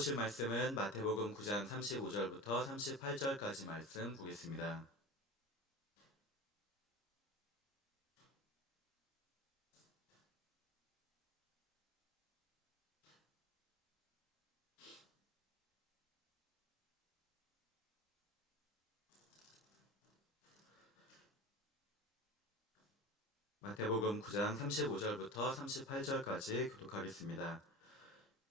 보실 말씀은 마태복음 9장 35절부터 38절까지 말씀 보겠습니다. 마태복음 9장 35절부터 38절까지 교독하겠습니다.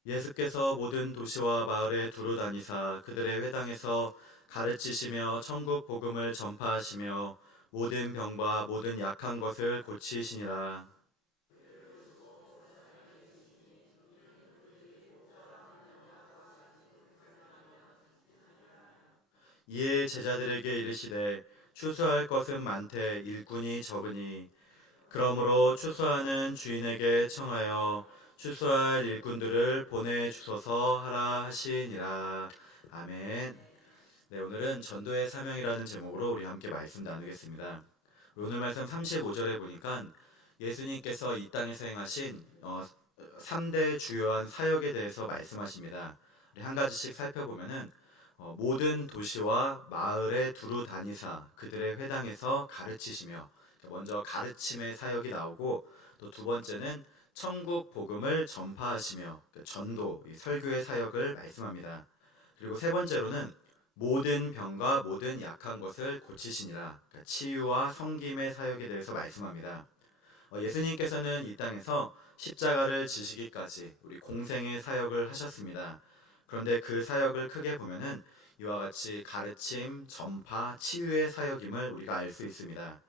예수께서 모든 도시와 마을에 두루 다니사 그들의 회당에서 가르치시며 천국 복음을 전파하시며 모든 병과 모든 약한 것을 고치시니라. 이에 제자들에게 이르시되 추수할 것은 많되 일꾼이 적으니 그러므로 추수하는 주인에게 청하여 추수할 일꾼들을 보내주소서 하라 하시니라. 아멘. 네, 오늘은 전도의 사명이라는 제목으로 우리 함께 말씀 나누겠습니다. 오늘 말씀 35절에 보니까 예수님께서 이 땅에서 행하신 3대 주요한 사역에 대해서 말씀하십니다. 우리 한 가지씩 살펴보면은 모든 도시와 마을에 두루 다니사 그들의 회당에서 가르치시며, 먼저 가르침의 사역이 나오고, 또 두 번째는 천국 복음을 전파하시며 전도, 설교의 사역을 말씀합니다. 그리고 세 번째로는 모든 병과 모든 약한 것을 고치시니라, 치유와 섬김의 사역에 대해서 말씀합니다. 예수님께서는 이 땅에서 십자가를 지시기까지 우리 공생의 사역을 하셨습니다. 그런데 그 사역을 크게 보면은 이와 같이 가르침, 전파, 치유의 사역임을 우리가 알 수 있습니다.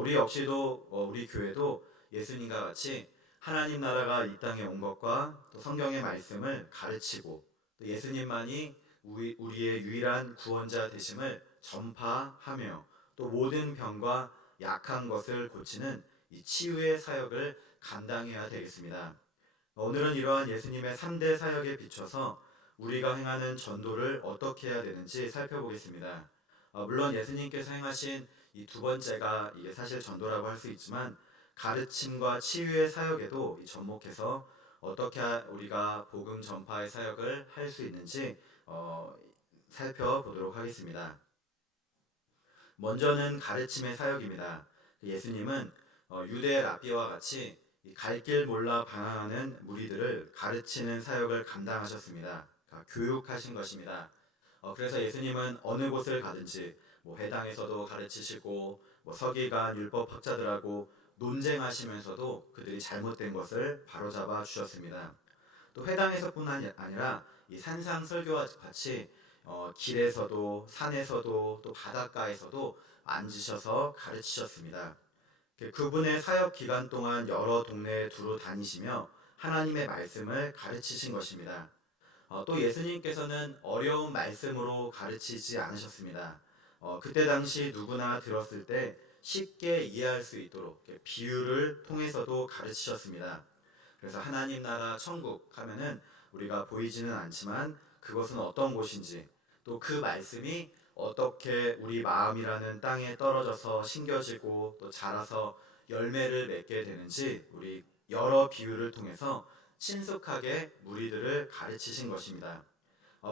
우리 역시도 우리 교회도 예수님과 같이 하나님 나라가 이 땅에 온 것과 또 성경의 말씀을 가르치고, 또 예수님만이 우리의 유일한 구원자 되심을 전파하며, 또 모든 병과 약한 것을 고치는 이 치유의 사역을 감당해야 되겠습니다. 오늘은 이러한 예수님의 3대 사역에 비춰서 우리가 행하는 전도를 어떻게 해야 되는지 살펴보겠습니다. 물론 예수님께서 행하신 이 두 번째가 이게 사실 전도라고 할 수 있지만, 가르침과 치유의 사역에도 접목해서 어떻게 우리가 복음 전파의 사역을 할 수 있는지 살펴보도록 하겠습니다. 먼저는 가르침의 사역입니다. 예수님은 유대 랍비와 같이 갈 길 몰라 방황하는 무리들을 가르치는 사역을 감당하셨습니다. 그러니까 교육하신 것입니다. 그래서 예수님은 어느 곳을 가든지 회당에서도 가르치시고, 서기관 율법학자들하고 논쟁하시면서도 그들이 잘못된 것을 바로잡아 주셨습니다. 또 회당에서뿐 아니라 이 산상설교와 같이 길에서도 산에서도 또 바닷가에서도 앉으셔서 가르치셨습니다. 그분의 사역 기간 동안 여러 동네에 두루 다니시며 하나님의 말씀을 가르치신 것입니다. 또 예수님께서는 어려운 말씀으로 가르치지 않으셨습니다. 그때 당시 누구나 들었을 때 쉽게 이해할 수 있도록 비유를 통해서도 가르치셨습니다. 그래서 하나님 나라 천국 하면은 우리가 보이지는 않지만 그것은 어떤 곳인지, 또 그 말씀이 어떻게 우리 마음이라는 땅에 떨어져서 심겨지고 또 자라서 열매를 맺게 되는지 우리 여러 비유를 통해서 친숙하게 무리들을 가르치신 것입니다.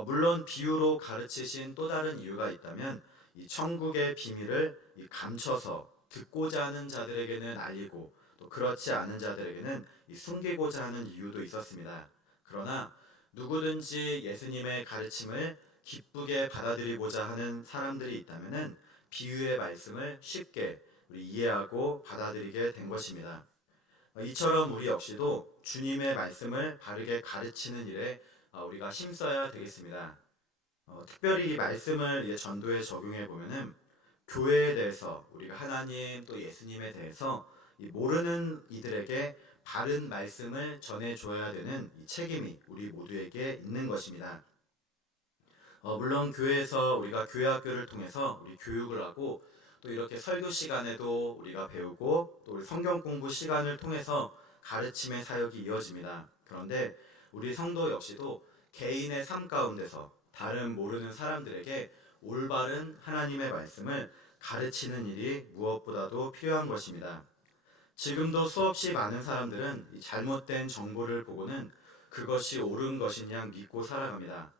물론 비유로 가르치신 또 다른 이유가 있다면, 이 천국의 비밀을 감춰서 듣고자 하는 자들에게는 알리고, 또 그렇지 않은 자들에게는 숨기고자 하는 이유도 있었습니다. 그러나 누구든지 예수님의 가르침을 기쁘게 받아들이고자 하는 사람들이 있다면 비유의 말씀을 쉽게 이해하고 받아들이게 된 것입니다. 이처럼 우리 역시도 주님의 말씀을 바르게 가르치는 일에 우리가 힘써야 되겠습니다. 특별히 이 말씀을 전도에 적용해 보면은 교회에 대해서, 우리가 하나님 또 예수님에 대해서 모르는 이들에게 바른 말씀을 전해줘야 되는 이 책임이 우리 모두에게 있는 것입니다. 물론 교회에서 우리가 교회 학교를 통해서 우리 교육을 하고, 또 이렇게 설교 시간에도 우리가 배우고, 또 우리 성경 공부 시간을 통해서 가르침의 사역이 이어집니다. 그런데 우리 성도 역시도 개인의 삶 가운데서 다른 모르는 사람들에게 올바른 하나님의 말씀을 가르치는 일이 무엇보다도 필요한 것입니다. 지금도 수없이 많은 사람들은 잘못된 정보를 보고는 그것이 옳은 것이냐 믿고 살아갑니다.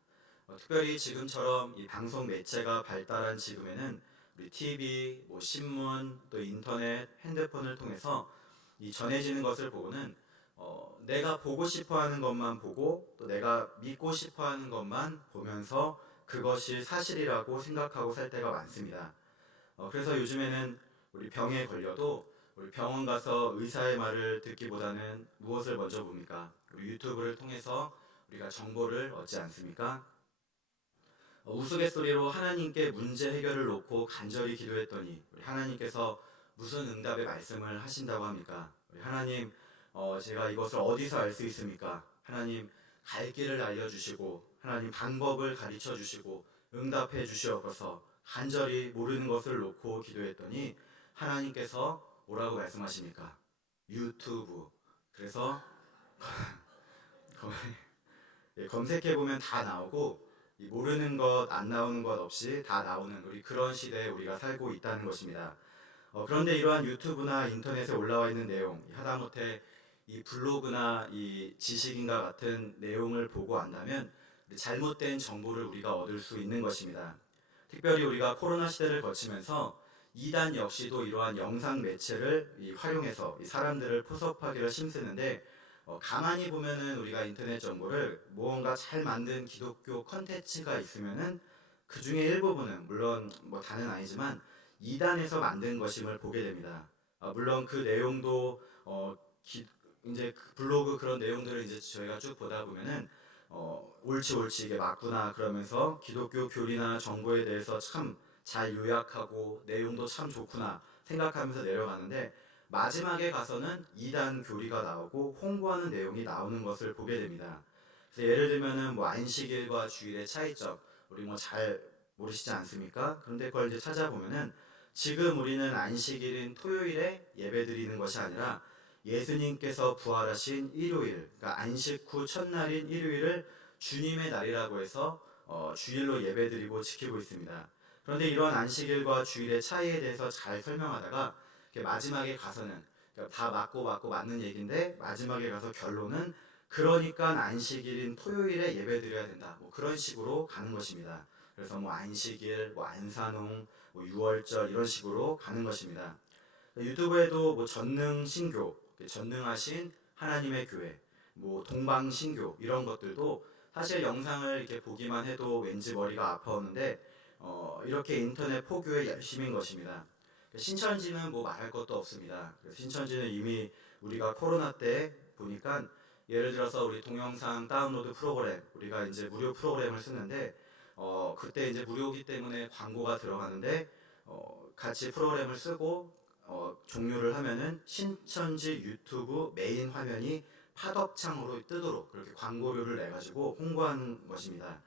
특별히 지금처럼 이 방송 매체가 발달한 지금에는 우리 TV, 뭐 신문, 또 인터넷, 핸드폰을 통해서 이 전해지는 것을 보고는 내가 보고 싶어하는 것만 보고 또 내가 믿고 싶어하는 것만 보면서 그것이 사실이라고 생각하고 살 때가 많습니다. 그래서 요즘에는 우리 병에 걸려도 우리 병원 가서 의사의 말을 듣기보다는 무엇을 먼저 봅니까? 우리 유튜브를 통해서 우리가 정보를 얻지 않습니까? 우스갯소리로 하나님께 문제 해결을 놓고 간절히 기도했더니 우리 하나님께서 무슨 응답의 말씀을 하신다고 합니까? 우리 하나님, 제가 이것을 어디서 알 수 있습니까? 하나님, 갈 길을 알려주시고 하나님 방법을 가르쳐 주시고 응답해 주시옵소서. 간절히 모르는 것을 놓고 기도했더니 하나님께서 뭐라고 말씀하십니까? 유튜브. 그래서 검색해 보면 다 나오고 모르는 것, 안 나오는 것 없이 다 나오는 우리 그런 시대에 우리가 살고 있다는 것입니다. 그런데 이러한 유튜브나 인터넷에 올라와 있는 내용, 하다못해 이 블로그나 이 지식인과 같은 내용을 보고 안다면 잘못된 정보를 우리가 얻을 수 있는 것입니다. 특별히 우리가 코로나 시대를 거치면서 이단 역시도 이러한 영상 매체를 활용해서 이 사람들을 포섭하기를 힘쓰는데 가만히 보면은 우리가 인터넷 정보를 무언가 잘 만든 기독교 컨텐츠가 있으면은 그 중에 일부분은 물론 뭐 다는 아니지만 이단에서 만든 것임을 보게 됩니다. 물론 그 내용도 이제 그 블로그 그런 내용들을 이제 저희가 쭉 보다 보면은 옳지 이게 맞구나 그러면서 기독교 교리나 정보에 대해서 참 잘 요약하고 내용도 참 좋구나 생각하면서 내려가는데 마지막에 가서는 이단 교리가 나오고 홍보하는 내용이 나오는 것을 보게 됩니다. 그래서 예를 들면은 뭐 안식일과 주일의 차이점 우리 뭐 잘 모르시지 않습니까? 그런데 그걸 이제 찾아보면은 지금 우리는 안식일인 토요일에 예배드리는 것이 아니라 예수님께서 부활하신 일요일, 그러니까 안식 후 첫날인 일요일을 주님의 날이라고 해서 주일로 예배드리고 지키고 있습니다. 그런데 이러한 안식일과 주일의 차이에 대해서 잘 설명하다가 마지막에 가서는 그러니까 다 맞고 맞는 얘기인데 마지막에 가서 결론은 그러니까 안식일인 토요일에 예배드려야 된다. 뭐 그런 식으로 가는 것입니다. 그래서 뭐 안식일, 뭐 안산홍, 뭐 유월절 이런 식으로 가는 것입니다. 유튜브에도 뭐 전능 신교, 전능하신 하나님의 교회, 뭐 동방신교 이런 것들도 사실 영상을 이렇게 보기만 해도 왠지 머리가 아파오는데 이렇게 인터넷 포교의 열심인 것입니다. 신천지는 뭐 말할 것도 없습니다. 신천지는 이미 우리가 코로나 때 보니까 예를 들어서 우리 동영상 다운로드 프로그램 우리가 이제 무료 프로그램을 쓰는데 그때 이제 무료기 때문에 광고가 들어가는데 같이 프로그램을 쓰고 종료를 하면은 신천지 유튜브 메인 화면이 팝업창으로 뜨도록 그렇게 광고료를 내 가지고 홍보하는 것입니다.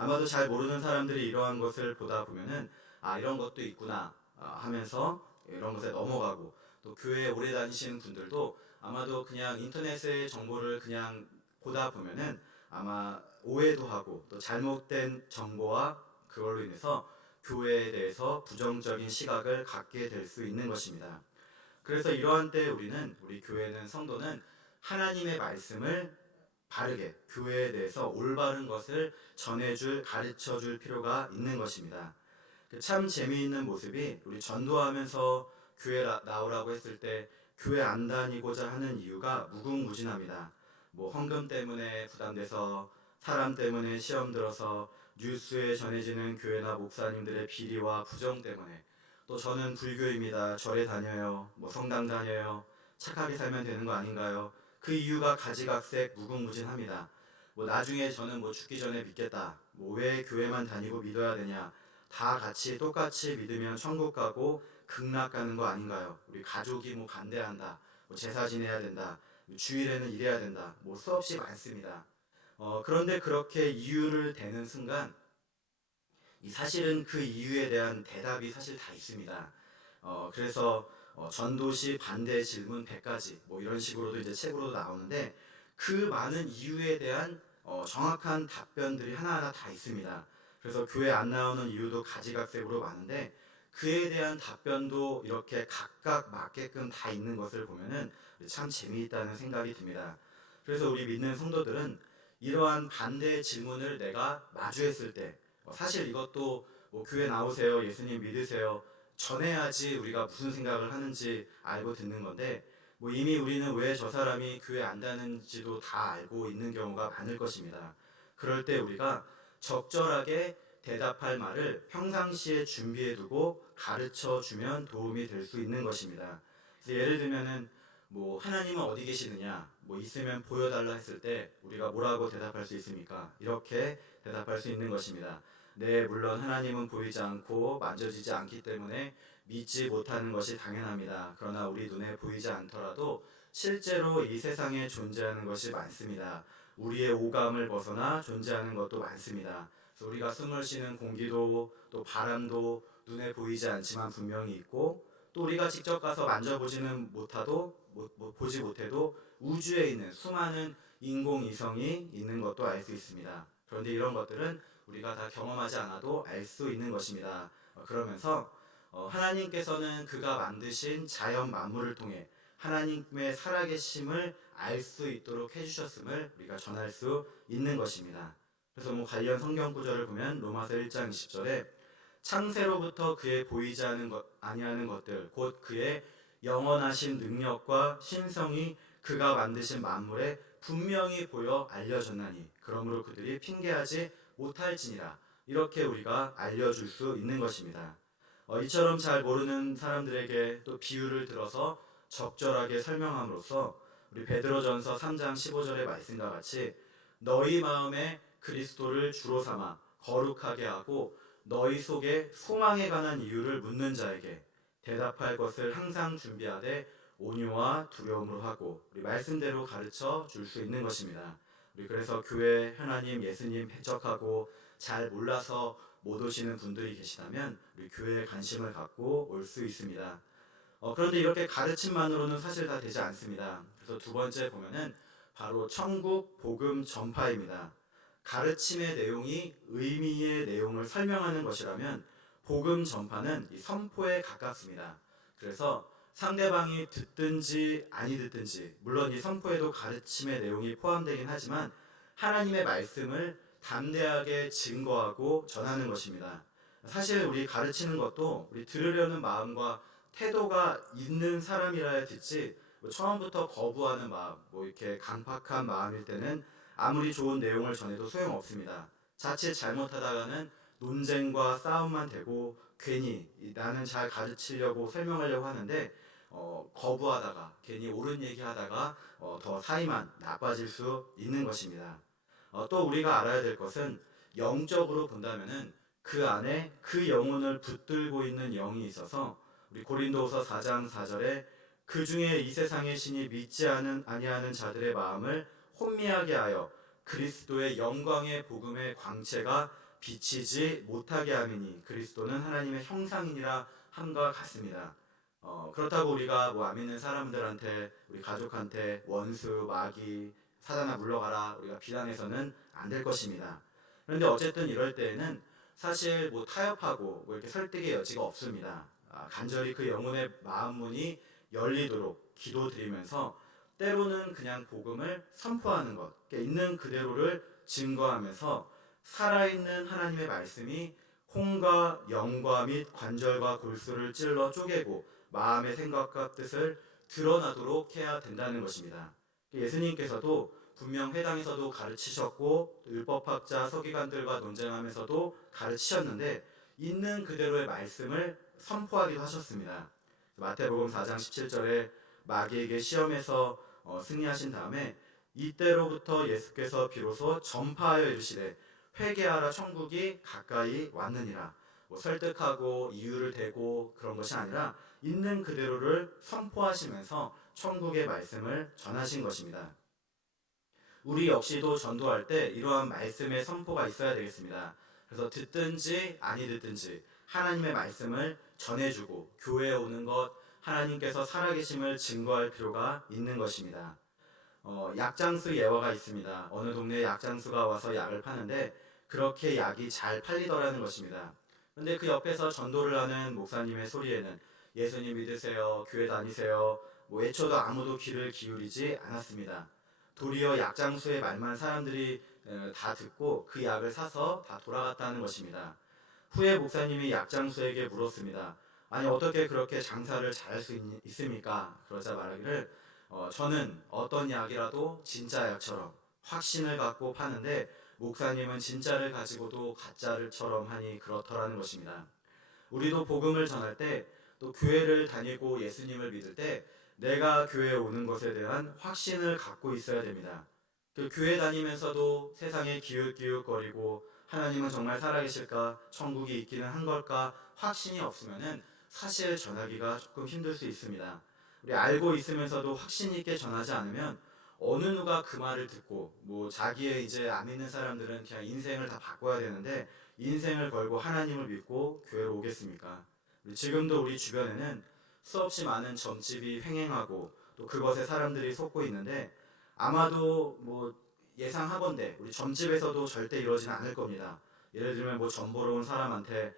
아마도 잘 모르는 사람들이 이러한 것을 보다 보면은 이런 것도 있구나 하면서 이런 것에 넘어가고 또 교회에 오래 다니시는 분들도 아마도 그냥 인터넷의 정보를 그냥 보다 보면은 아마 오해도 하고 또 잘못된 정보와 그걸로 인해서 교회에 대해서 부정적인 시각을 갖게 될 수 있는 것입니다. 그래서 이러한 때 우리 교회는 성도는 하나님의 말씀을 바르게 교회에 대해서 올바른 것을 전해줄 가르쳐줄 필요가 있는 것입니다. 참 재미있는 모습이 우리 전도하면서 교회 나오라고 했을 때 교회 안 다니고자 하는 이유가 무궁무진합니다. 뭐 헌금 때문에 부담돼서 사람 때문에 시험 들어서 뉴스에 전해지는 교회나 목사님들의 비리와 부정 때문에 또 저는 불교입니다. 절에 다녀요. 뭐 성당 다녀요. 착하게 살면 되는 거 아닌가요? 그 이유가 가지각색 무궁무진합니다. 뭐 나중에 저는 뭐 죽기 전에 믿겠다. 뭐 왜 교회만 다니고 믿어야 되냐? 다 같이 똑같이 믿으면 천국 가고 극락 가는 거 아닌가요? 우리 가족이 뭐 반대한다. 뭐 제사 지내야 된다. 주일에는 일해야 된다. 뭐 수없이 많습니다. 그런데 그렇게 이유를 대는 순간 사실은 그 이유에 대한 대답이 사실 다 있습니다. 그래서 전도시 반대 질문 100가지 뭐 이런 식으로도 이제 책으로도 나오는데 그 많은 이유에 대한 정확한 답변들이 하나하나 다 있습니다. 그래서 교회 안 나오는 이유도 가지각색으로 많은데 그에 대한 답변도 이렇게 각각 맞게끔 다 있는 것을 보면은 참 재미있다는 생각이 듭니다. 그래서 우리 믿는 성도들은 이러한 반대의 질문을 내가 마주했을 때 사실 이것도 뭐 교회 나오세요, 예수님 믿으세요 전해야지 우리가 무슨 생각을 하는지 알고 듣는 건데 뭐 이미 우리는 왜 저 사람이 교회 안 다니는지도 다 알고 있는 경우가 많을 것입니다. 그럴 때 우리가 적절하게 대답할 말을 평상시에 준비해 두고 가르쳐 주면 도움이 될 수 있는 것입니다. 그래서 예를 들면은 뭐 하나님은 어디 계시느냐 뭐 있으면 보여달라 했을 때 우리가 뭐라고 대답할 수 있습니까? 이렇게 대답할 수 있는 것입니다. 네, 물론 하나님은 보이지 않고 만져지지 않기 때문에 믿지 못하는 것이 당연합니다. 그러나 우리 눈에 보이지 않더라도 실제로 이 세상에 존재하는 것이 많습니다. 우리의 오감을 벗어나 존재하는 것도 많습니다. 그래서 우리가 숨을 쉬는 공기도 또 바람도 눈에 보이지 않지만 분명히 있고 또 우리가 직접 가서 만져보지는 보지 못해도 우주에 있는 수많은 인공위성이 있는 것도 알 수 있습니다. 그런데 이런 것들은 우리가 다 경험하지 않아도 알 수 있는 것입니다. 그러면서 하나님께서는 그가 만드신 자연 만물을 통해 하나님의 살아계심을 알 수 있도록 해주셨음을 우리가 전할 수 있는 것입니다. 그래서 뭐 관련 성경 구절을 보면 로마서 1장 20절에 창세로부터 그의 보이지 아니하는 것들 곧 그의 영원하신 능력과 신성이 그가 만드신 만물에 분명히 보여 알려졌나니 그러므로 그들이 핑계하지 못할지니라 이렇게 우리가 알려줄 수 있는 것입니다. 이처럼 잘 모르는 사람들에게 또 비유를 들어서 적절하게 설명함으로써 우리 베드로전서 3장 15절의 말씀과 같이 너희 마음에 그리스도를 주로 삼아 거룩하게 하고 너희 속에 소망에 관한 이유를 묻는 자에게 대답할 것을 항상 준비하되 온유와 두려움으로 하고 우리 말씀대로 가르쳐 줄 수 있는 것입니다. 우리 그래서 교회 하나님 예수님 배척하고 잘 몰라서 못 오시는 분들이 계시다면 우리 교회에 관심을 갖고 올 수 있습니다. 그런데 이렇게 가르침만으로는 사실 다 되지 않습니다. 그래서 두 번째 보면은 바로 천국 복음 전파입니다. 가르침의 내용이 의미의 내용을 설명하는 것이라면 복음 전파는 이 선포에 가깝습니다. 그래서 상대방이 듣든지 아니 듣든지 물론 이 선포에도 가르침의 내용이 포함되긴 하지만 하나님의 말씀을 담대하게 증거하고 전하는 것입니다. 사실 우리 가르치는 것도 우리 들으려는 마음과 태도가 있는 사람이라야 듣지 뭐 처음부터 거부하는 마음, 뭐 이렇게 강팍한 마음일 때는 아무리 좋은 내용을 전해도 소용없습니다. 자칫 잘못하다가는 논쟁과 싸움만 되고 괜히 나는 잘 가르치려고 설명하려고 하는데 거부하다가 괜히 옳은 얘기하다가 더 사이만 나빠질 수 있는 것입니다. 또 우리가 알아야 될 것은 영적으로 본다면은 그 안에 그 영혼을 붙들고 있는 영이 있어서 우리 고린도후서 4장 4절에 그 중에 이 세상의 신이 믿지 아니하는 자들의 마음을 혼미하게 하여 그리스도의 영광의 복음의 광채가 비치지 못하게 함이니 그리스도는 하나님의 형상이니라 함과 같습니다. 그렇다고 우리가 뭐 안 믿는 사람들한테 우리 가족한테 원수, 마귀, 사단아 물러가라 우리가 비난해서는 안 될 것입니다. 그런데 어쨌든 이럴 때에는 사실 뭐 타협하고 뭐 이렇게 설득의 여지가 없습니다. 간절히 그 영혼의 마음 문이 열리도록 기도드리면서 때로는 그냥 복음을 선포하는 것, 있는 그대로를 증거하면서 살아있는 하나님의 말씀이 혼과 영과 및 관절과 골수를 찔러 쪼개고 마음의 생각과 뜻을 드러나도록 해야 된다는 것입니다. 예수님께서도 분명 회당에서도 가르치셨고 율법학자 서기관들과 논쟁하면서도 가르치셨는데 있는 그대로의 말씀을 선포하기도 하셨습니다. 마태복음 4장 17절에 마귀에게 시험에서 승리하신 다음에 이때로부터 예수께서 비로소 전파하여 이르시되 회개하라 천국이 가까이 왔느니라. 뭐 설득하고 이유를 대고 그런 것이 아니라 있는 그대로를 선포하시면서 천국의 말씀을 전하신 것입니다. 우리 역시도 전도할 때 이러한 말씀의 선포가 있어야 되겠습니다. 그래서 듣든지 아니 듣든지 하나님의 말씀을 전해주고 교회에 오는 것 하나님께서 살아계심을 증거할 필요가 있는 것입니다. 약장수 예화가 있습니다. 어느 동네에 약장수가 와서 약을 파는데 그렇게 약이 잘 팔리더라는 것입니다. 그런데 그 옆에서 전도를 하는 목사님의 소리에는 예수님 믿으세요, 교회 다니세요, 뭐 외쳐도 아무도 귀를 기울이지 않았습니다. 도리어 약장수의 말만 사람들이 다 듣고 그 약을 사서 다 돌아갔다는 것입니다. 후에 목사님이 약장수에게 물었습니다. 아니 어떻게 그렇게 장사를 잘할 수 있습니까? 그러자 말하기를 저는 어떤 약이라도 진짜 약처럼 확신을 갖고 파는데 목사님은 진짜를 가지고도 가짜를처럼 하니 그렇더라는 것입니다. 우리도 복음을 전할 때 또 교회를 다니고 예수님을 믿을 때 내가 교회에 오는 것에 대한 확신을 갖고 있어야 됩니다. 그 교회 다니면서도 세상에 기웃기웃거리고 하나님은 정말 살아계실까? 천국이 있기는 한 걸까? 확신이 없으면은 사실 전하기가 조금 힘들 수 있습니다. 우리 알고 있으면서도 확신 있게 전하지 않으면 어느 누가 그 말을 듣고 뭐 자기의 이제 안 믿는 사람들은 그냥 인생을 다 바꿔야 되는데 인생을 걸고 하나님을 믿고 교회로 오겠습니까? 지금도 우리 주변에는 수없이 많은 점집이 횡행하고 또 그것에 사람들이 속고 있는데 아마도 뭐 예상하건대 우리 점집에서도 절대 이러지는 않을 겁니다. 예를 들면 뭐 점 보러 온 사람한테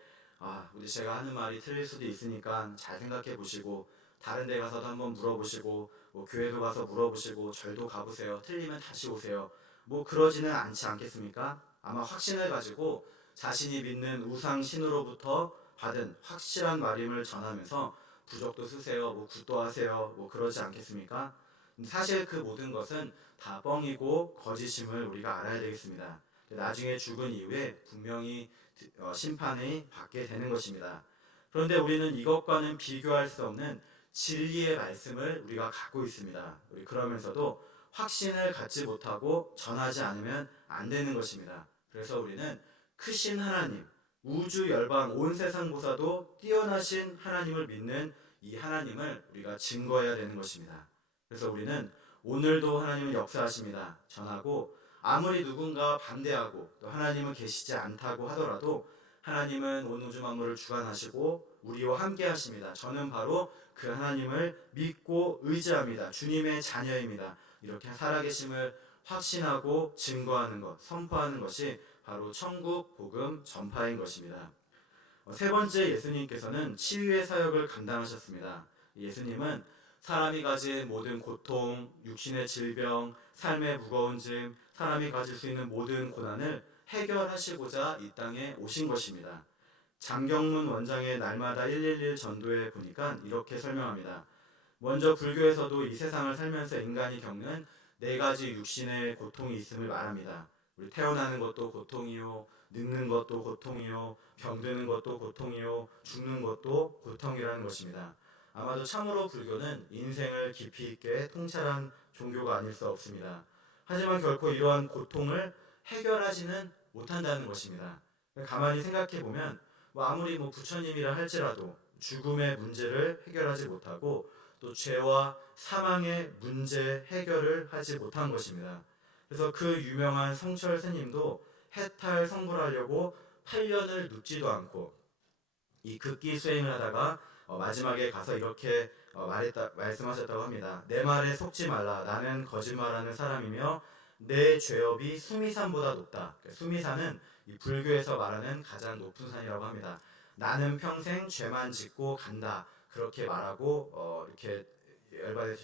우리 제가 하는 말이 틀릴 수도 있으니까 잘 생각해 보시고 다른 데 가서도 한번 물어보시고 뭐 교회도 가서 물어보시고 절도 가보세요. 틀리면 다시 오세요. 뭐 그러지는 않지 않겠습니까? 아마 확신을 가지고 자신이 믿는 우상 신으로부터 받은 확실한 말임을 전하면서 부적도 쓰세요. 뭐 굿도 하세요. 뭐 그러지 않겠습니까? 사실 그 모든 것은 다 뻥이고 거짓임을 우리가 알아야 되겠습니다. 나중에 죽은 이후에 분명히 심판을 받게 되는 것입니다. 그런데 우리는 이것과는 비교할 수 없는 진리의 말씀을 우리가 갖고 있습니다. 우리 그러면서도 확신을 갖지 못하고 전하지 않으면 안 되는 것입니다. 그래서 우리는 크신 하나님, 우주 열방 온 세상 보사도 뛰어나신 하나님을 믿는 이 하나님을 우리가 증거해야 되는 것입니다. 그래서 우리는 오늘도 하나님은 역사하십니다. 전하고 아무리 누군가 반대하고 또 하나님은 계시지 않다고 하더라도 하나님은 온 우주 만물을 주관하시고 우리와 함께 하십니다. 저는 바로 그 하나님을 믿고 의지합니다. 주님의 자녀입니다. 이렇게 살아계심을 확신하고 증거하는 것, 선포하는 것이 바로 천국 복음 전파인 것입니다. 세 번째, 예수님께서는 치유의 사역을 감당하셨습니다. 예수님은 사람이 가진 모든 고통, 육신의 질병, 삶의 무거운 짐, 사람이 가질 수 있는 모든 고난을 해결하시고자 이 땅에 오신 것입니다. 장경문 원장의 날마다 111 전도에 보니까 이렇게 설명합니다. 먼저 불교에서도 이 세상을 살면서 인간이 겪는 네 가지 육신의 고통이 있음을 말합니다. 우리 태어나는 것도 고통이요, 늙는 것도 고통이요, 병드는 것도 고통이요, 죽는 것도 고통이라는 것입니다. 아마도 참으로 불교는 인생을 깊이 있게 통찰한 종교가 아닐 수 없습니다. 하지만 결코 이러한 고통을 해결하지는 못한다는 것입니다. 가만히 생각해 보면 아무리 부처님이라 할지라도 죽음의 문제를 해결하지 못하고 또 죄와 사망의 문제 해결을 하지 못한 것입니다. 그래서 그 유명한 성철 스님도 해탈 성불하려고 8년을 눕지도 않고 이 극기 수행을 하다가 마지막에 가서 이렇게 말씀하셨다고 합니다. 내 말에 속지 말라. 나는 거짓말하는 사람이며 내 죄업이 수미산보다 높다. 수미산은 이 불교에서 말하는 가장 높은 산이라고 합니다. 나는 평생 죄만 짓고 간다. 그렇게 말하고 이렇게 열받아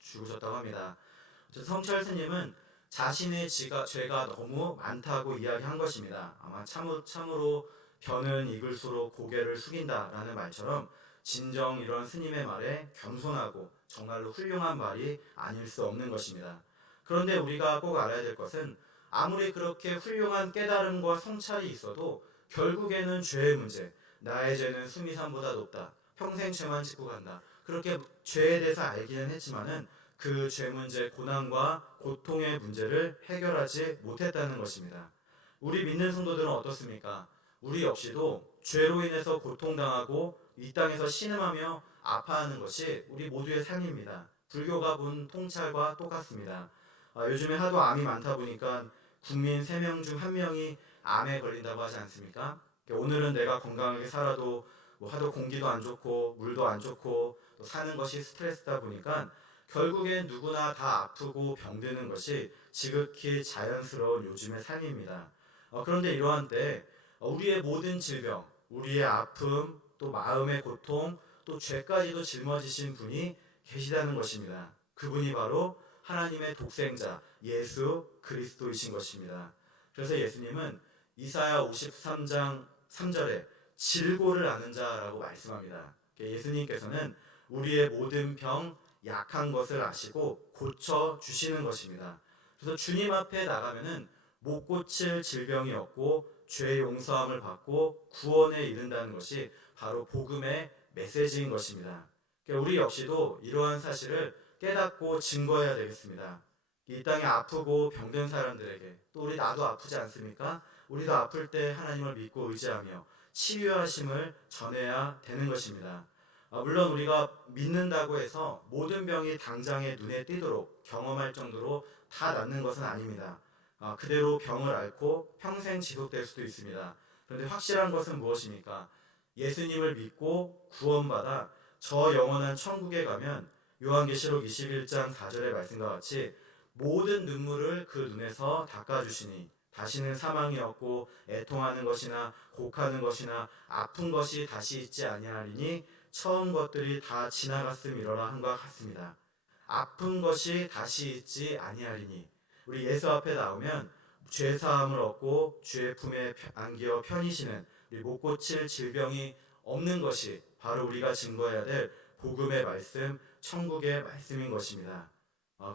죽으셨다고 합니다. 성철 스님은 자신의 죄가 너무 많다고 이야기한 것입니다. 아마 참으로 변은 익을수록 고개를 숙인다라는 말처럼 진정 이런 스님의 말에 겸손하고 정말로 훌륭한 말이 아닐 수 없는 것입니다. 그런데 우리가 꼭 알아야 될 것은 아무리 그렇게 훌륭한 깨달음과 성찰이 있어도 결국에는 죄의 문제, 나의 죄는 수미산보다 높다. 평생 죄만 짓고 간다. 그렇게 죄에 대해서 알기는 했지만은 그 죄 문제, 고난과 고통의 문제를 해결하지 못했다는 것입니다. 우리 믿는 성도들은 어떻습니까? 우리 역시도 죄로 인해서 고통당하고 이 땅에서 신음하며 아파하는 것이 우리 모두의 삶입니다. 불교가 본 통찰과 똑같습니다. 요즘에 하도 암이 많다 보니까 국민 3명 중 1명이 암에 걸린다고 하지 않습니까? 오늘은 내가 건강하게 살아도 하도 공기도 안 좋고 물도 안 좋고 또 사는 것이 스트레스다 보니까 결국엔 누구나 다 아프고 병드는 것이 지극히 자연스러운 요즘의 삶입니다. 그런데 이러한 때 우리의 모든 질병, 우리의 아픔, 또 마음의 고통, 또 죄까지도 짊어지신 분이 계시다는 것입니다. 그분이 바로 하나님의 독생자, 예수 그리스도이신 것입니다. 그래서 예수님은 이사야 53장 3절에 질고를 아는 자라고 말씀합니다. 예수님께서는 우리의 모든 병, 약한 것을 아시고 고쳐 주시는 것입니다. 그래서 주님 앞에 나가면은 못 고칠 질병이 없고 죄 용서함을 받고 구원에 이른다는 것이 바로 복음의 메시지인 것입니다. 우리 역시도 이러한 사실을 깨닫고 증거해야 되겠습니다. 이 땅에 아프고 병든 사람들에게, 또 우리 나도 아프지 않습니까? 우리도 아플 때 하나님을 믿고 의지하며 치유하심을 전해야 되는 것입니다. 물론 우리가 믿는다고 해서 모든 병이 당장에 눈에 띄도록 경험할 정도로 다 낫는 것은 아닙니다. 그대로 병을 앓고 평생 지속될 수도 있습니다. 그런데 확실한 것은 무엇입니까? 예수님을 믿고 구원받아 저 영원한 천국에 가면 요한계시록 21장 4절의 말씀과 같이 모든 눈물을 그 눈에서 닦아주시니 다시는 사망이 없고 애통하는 것이나 곡하는 것이나 아픈 것이 다시 있지 아니하리니 처음 것들이 다 지나갔음이로라 한과 같습니다. 아픈 것이 다시 있지 아니하리니, 우리 예수 앞에 나오면 죄 사함을 얻고 주의 품에 안기어 편히시는 우리 못 고칠 질병이 없는 것이 바로 우리가 증거해야 될 복음의 말씀, 천국의 말씀인 것입니다.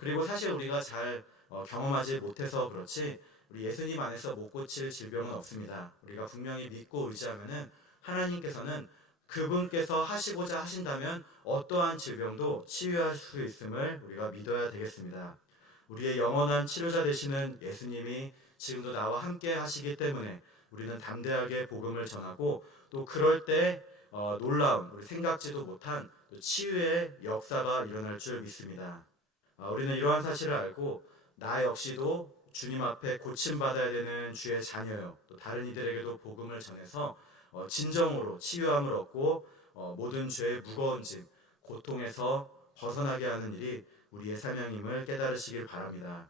그리고 사실 우리가 잘 경험하지 못해서 그렇지 우리 예수님 안에서 못 고칠 질병은 없습니다. 우리가 분명히 믿고 의지하면은 하나님께서는 그분께서 하시고자 하신다면 어떠한 질병도 치유할 수 있음을 우리가 믿어야 되겠습니다. 우리의 영원한 치료자 되시는 예수님이 지금도 나와 함께 하시기 때문에 우리는 담대하게 복음을 전하고, 또 그럴 때 놀라운, 우리 생각지도 못한 치유의 역사가 일어날 줄 믿습니다. 우리는 이러한 사실을 알고 나 역시도 주님 앞에 고침받아야 되는 주의 자녀요, 또 다른 이들에게도 복음을 전해서 진정으로 치유함을 얻고 모든 죄의 무거운 짐, 고통에서 벗어나게 하는 일이 우리의 사명임을 깨달으시길 바랍니다.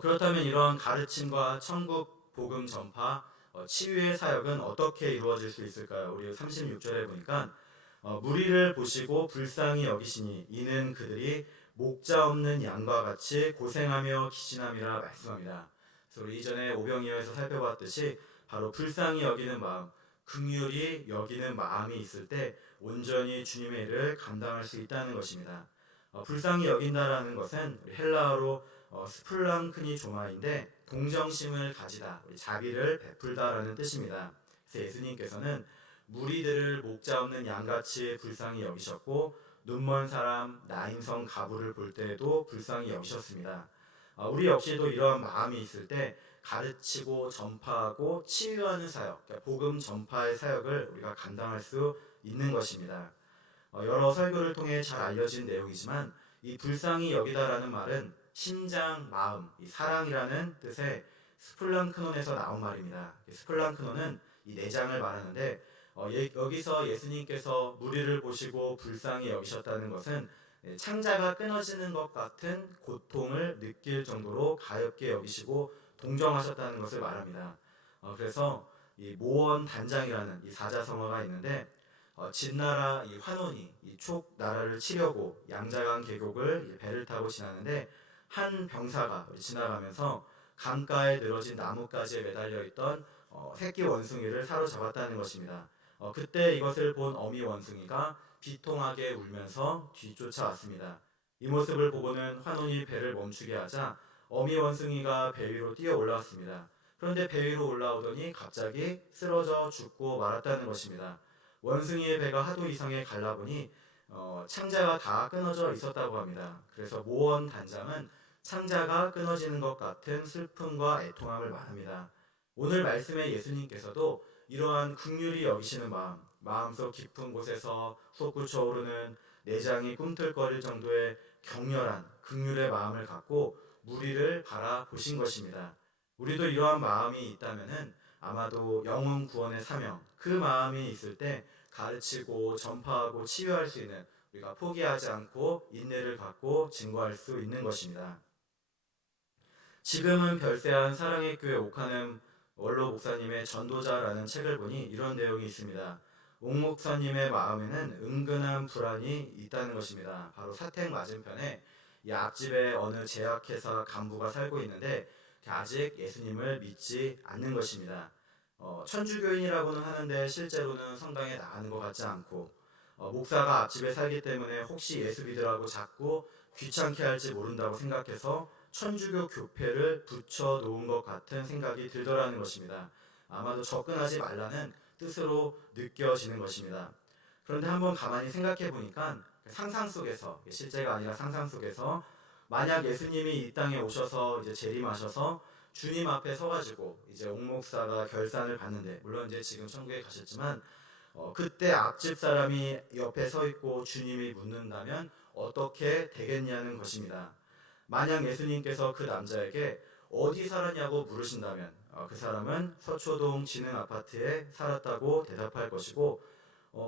그렇다면 이러한 가르침과 천국 복음 전파, 치유의 사역은 어떻게 이루어질 수 있을까요? 우리 36절에 보니까 무리를 보시고 불쌍히 여기시니 이는 그들이 목자 없는 양과 같이 고생하며 기진함이라 말씀합니다. 그래서 우리 이전에 오병이어에서 살펴봤듯이 바로 불쌍히 여기는 마음, 긍휼히 여기는 마음이 있을 때 온전히 주님의 일을 감당할 수 있다는 것입니다. 불쌍히 여긴다라는 것은 헬라어로 스플랑크니 조마인데 동정심을 가지다, 자비를 베풀다라는 뜻입니다. 그래서 예수님께서는 무리들을 목자 없는 양같이 불쌍히 여기셨고 눈먼 사람 나인성 가부를 볼 때에도 불쌍히 여기셨습니다. 우리 역시도 이러한 마음이 있을 때 가르치고 전파하고 치유하는 사역, 그러니까 복음 전파의 사역을 우리가 감당할 수 있는 것입니다. 여러 설교를 통해 잘 알려진 내용이지만 이 불쌍히 여기다라는 말은 심장, 마음, 이 사랑이라는 뜻의 스플랑크논에서 나온 말입니다. 스플랑크논은 이 내장을 말하는데 여기서 예수님께서 무리를 보시고 불쌍히 여기셨다는 것은 창자가 끊어지는 것 같은 고통을 느낄 정도로 가엾게 여기시고 동정하셨다는 것을 말합니다. 그래서 이 모원 단장이라는 이 사자성어가 있는데 진나라 이 환원이 이 촉 나라를 치려고 양자강 계곡을 배를 타고 지나는데 한 병사가 지나가면서 강가에 늘어진 나뭇가지에 매달려 있던 새끼 원숭이를 사로잡았다는 것입니다. 그때 이것을 본 어미 원숭이가 비통하게 울면서 뒤쫓아왔습니다. 이 모습을 보고는 환원이 배를 멈추게 하자 어미 원숭이가 배 위로 뛰어 올라왔습니다. 그런데 배 위로 올라오더니 갑자기 쓰러져 죽고 말았다는 것입니다. 원숭이의 배가 하도 이상에 갈라보니 창자가 다 끊어져 있었다고 합니다. 그래서 모원 단장은 창자가 끊어지는 것 같은 슬픔과 애통함을 말합니다. 오늘 말씀에 예수님께서도 이러한 긍휼히 여기시는 마음속 깊은 곳에서 솟구쳐 오르는 내장이 꿈틀거릴 정도의 격렬한 긍휼의 마음을 갖고 무리를 바라보신 것입니다. 우리도 이러한 마음이 있다면은 아마도 영혼 구원의 사명, 그 마음이 있을 때 가르치고 전파하고 치유할 수 있는, 우리가 포기하지 않고 인내를 갖고 증거할 수 있는 것입니다. 지금은 별세한 사랑의 교회 옥하는 원로 목사님의 전도자라는 책을 보니 이런 내용이 있습니다. 옥 목사님의 마음에는 은근한 불안이 있다는 것입니다. 바로 사택 맞은편에 이 앞집에 어느 제약회사 간부가 살고 있는데 아직 예수님을 믿지 않는 것입니다. 천주교인이라고는 하는데 실제로는 성당에 나가는 것 같지 않고 목사가 앞집에 살기 때문에 혹시 예수 믿으라고 자꾸 귀찮게 할지 모른다고 생각해서 천주교 교패를 붙여 놓은 것 같은 생각이 들더라는 것입니다. 아마도 접근하지 말라는 뜻으로 느껴지는 것입니다. 그런데 한번 가만히 생각해 보니까 상상 속에서, 실제가 아니라 상상 속에서 만약 예수님이 이 땅에 오셔서 이제 재림하셔서 주님 앞에 서가지고 이제 옥목사가 결산을 받는데, 물론 이제 지금 천국에 가셨지만 그때 앞집 사람이 옆에 서 있고 주님이 묻는다면 어떻게 되겠냐는 것입니다. 만약 예수님께서 그 남자에게 어디 살았냐고 물으신다면 그 사람은 서초동 진흥 아파트에 살았다고 대답할 것이고,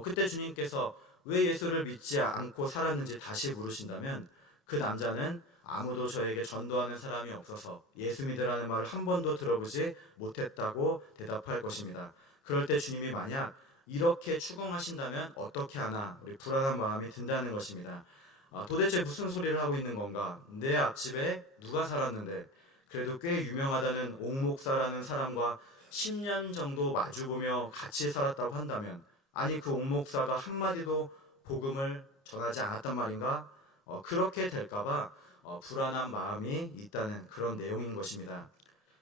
그때 주님께서 왜 예수를 믿지 않고 살았는지 다시 물으신다면 그 남자는 아무도 저에게 전도하는 사람이 없어서 예수 믿으라는 말을 한 번도 들어보지 못했다고 대답할 것입니다. 그럴 때 주님이 만약 이렇게 추궁하신다면 어떻게 하나 우리 불안한 마음이 든다는 것입니다. 도대체 무슨 소리를 하고 있는 건가? 내 앞집에 누가 살았는데 그래도 꽤 유명하다는 옥목사라는 사람과 10년 정도 마주보며 같이 살았다고 한다면, 아니 그 옥목사가 한마디도 복음을 전하지 않았단 말인가? 그렇게 될까봐 불안한 마음이 있다는 그런 내용인 것입니다.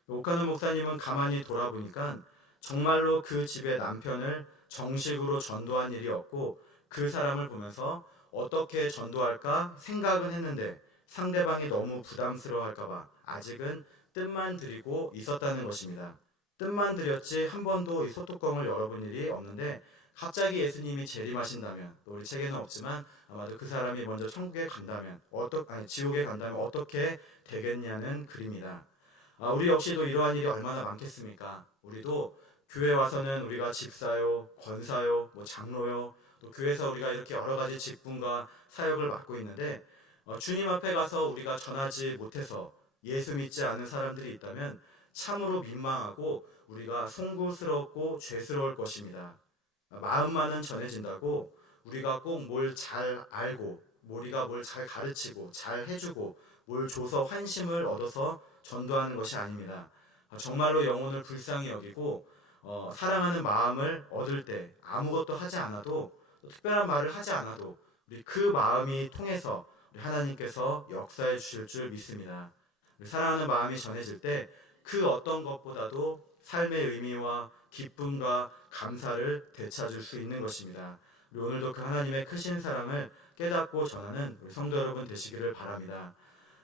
오카노 목사님은 가만히 돌아보니까 정말로 그 집의 남편을 정식으로 전도한 일이 없고 그 사람을 보면서 어떻게 전도할까 생각은 했는데 상대방이 너무 부담스러워할까봐 아직은 뜻만 들이고 있었다는 것입니다. 뜻만 들였지 한 번도 이 소뚜껑을 열어본 일이 없는데 갑자기 예수님이 재림하신다면, 또 우리 책에는 없지만 아마도 그 사람이 먼저 천국에 간다면 지옥에 간다면 어떻게 되겠냐는 글입니다. 우리 역시도 이러한 일이 얼마나 많겠습니까? 우리도 교회 와서는 우리가 집사요, 권사요, 장로요, 또 교회에서 우리가 이렇게 여러 가지 직분과 사역을 맡고 있는데 주님 앞에 가서 우리가 전하지 못해서 예수 믿지 않는 사람들이 있다면 참으로 민망하고 우리가 송구스럽고 죄스러울 것입니다. 마음만은 전해진다고 우리가 꼭 뭘 잘 알고, 우리가 뭘 잘 가르치고 잘 해주고 뭘 줘서 환심을 얻어서 전도하는 것이 아닙니다. 정말로 영혼을 불쌍히 여기고 사랑하는 마음을 얻을 때 아무것도 하지 않아도, 특별한 말을 하지 않아도 우리 그 마음이 통해서 우리 하나님께서 역사해 주실 줄 믿습니다. 우리 사랑하는 마음이 전해질 때 그 어떤 것보다도 삶의 의미와 기쁨과 감사를 되찾을 수 있는 것입니다. 우리 오늘도 그 하나님의 크신 사랑을 깨닫고 전하는 우리 성도 여러분 되시기를 바랍니다.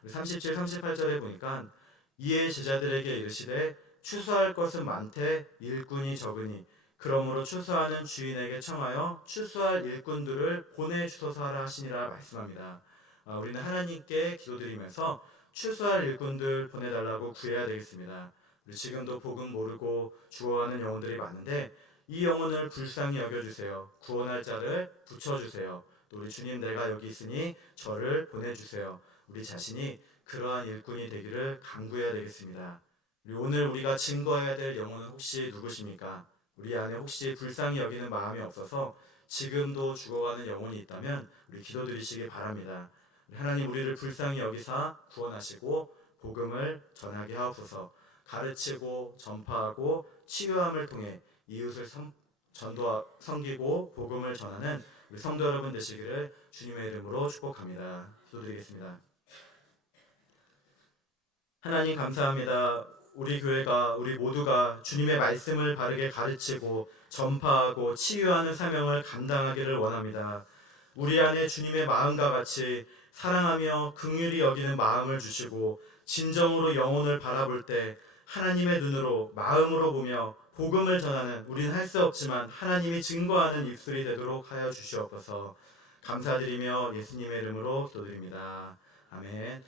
37, 38절에 보니까 이에 제자들에게 이르시되 추수할 것은 많되 일꾼이 적으니 그러므로 추수하는 주인에게 청하여 추수할 일꾼들을 보내주소서 하라 하시니라 말씀합니다. 우리는 하나님께 기도드리면서 추수할 일꾼들 보내달라고 구해야 되겠습니다. 우리 지금도 복음 모르고 죽어가는 영혼들이 많은데 이 영혼을 불쌍히 여겨주세요. 구원할 자를 붙여주세요. 또 우리 주님, 내가 여기 있으니 저를 보내주세요. 우리 자신이 그러한 일꾼이 되기를 간구해야 되겠습니다. 오늘 우리가 증거해야 될 영혼은 혹시 누구십니까? 우리 안에 혹시 불쌍히 여기는 마음이 없어서 지금도 죽어가는 영혼이 있다면 우리 기도드리시기 바랍니다. 하나님, 우리를 불쌍히 여기사 구원하시고 복음을 전하게 하옵소서. 가르치고 전파하고 치유함을 통해 이웃을 섬기고 복음을 전하는 우리 성도 여러분 되시기를 주님의 이름으로 축복합니다. 기도드리겠습니다. 하나님 감사합니다. 우리 교회가, 우리 모두가 주님의 말씀을 바르게 가르치고 전파하고 치유하는 사명을 감당하기를 원합니다. 우리 안에 주님의 마음과 같이 사랑하며 긍휼히 여기는 마음을 주시고 진정으로 영혼을 바라볼 때 하나님의 눈으로, 마음으로 보며 복음을 전하는, 우리는 할 수 없지만 하나님이 증거하는 입술이 되도록 하여 주시옵소서. 감사드리며 예수님의 이름으로 기도드립니다. 아멘.